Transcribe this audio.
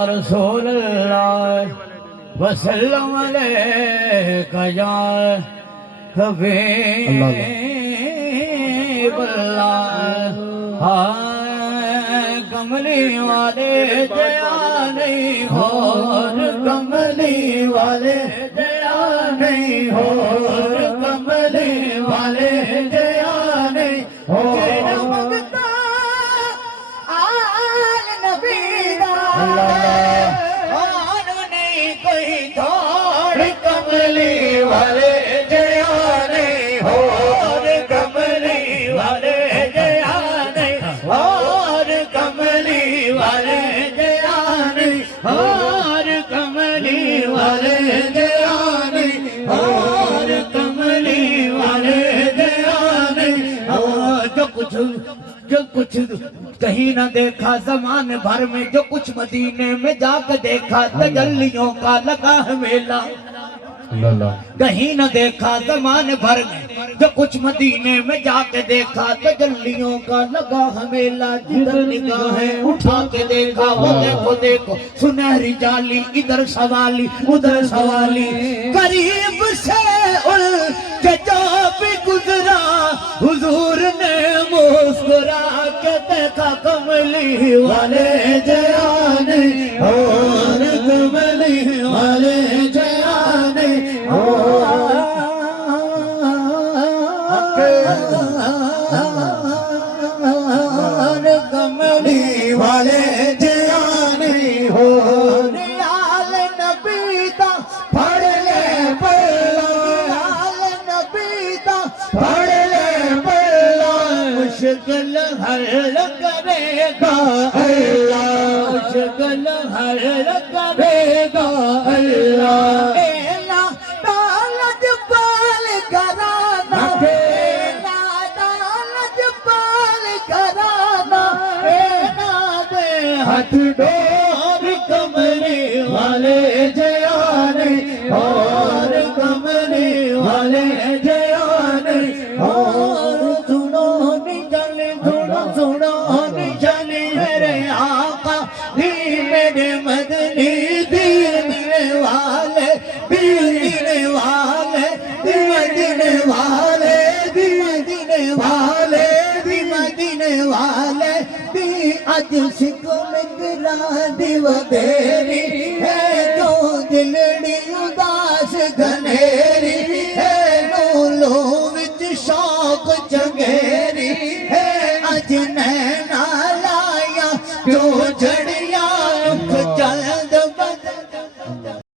رسول اللہ وسلم علیک یا حبیب اللہ کملی والے جیا نہیں ہو کملی والے جیا نہیں ہو کملی والے جیا نہیں ہو کملی والے جیا نہیں ہو کملی والے جیا نہیں اور کملی والے جیا نہیں اور کملی والے جیا نہیں اور کملی والے جیا نہیں جو کچھ کہیں نہ دیکھا زمان بھر میں جو کچھ مدینے میں جا کے دیکھا تجلیوں کا لگا ہے میلہ کہیں نہ دیکھا زمان بھر میں جو کچھ مدینے میں جا کے دیکھا تجلیوں کا لگا ہے میلہ جدھر نگاہیں اٹھا کے دیکھا وہ دیکھو دیکھو سنہری جالی ادھر سوالی ادھر سوالی قریب سے ان کے جو بھی گزرا حضور نے مسکرا کے دیکھا کملی والے جیا نہیں اور کملی والے جیا نہیں اور کملی والے جیا نہیں ہو آل نبی دا پڑھ لے پڑھلا آل نبی دا پڑھ لے پڑھلا مشکل حل کرے گا اللہ مشکل حل کرے گا اللہ دولت پال گھرانا دولت پال گھرانا ہاتھ ڈور کملی والے جیا نہیں اور کملی والے جیا نہیں اور سنو نجلی سنو نجلی میرے آقا دی میرے مدنی دی میرے والے دی مدینے والے دی مدینے والے دی مدینے والے دی مدینے والے دی اج سکھ مندرا دی ودیری ہے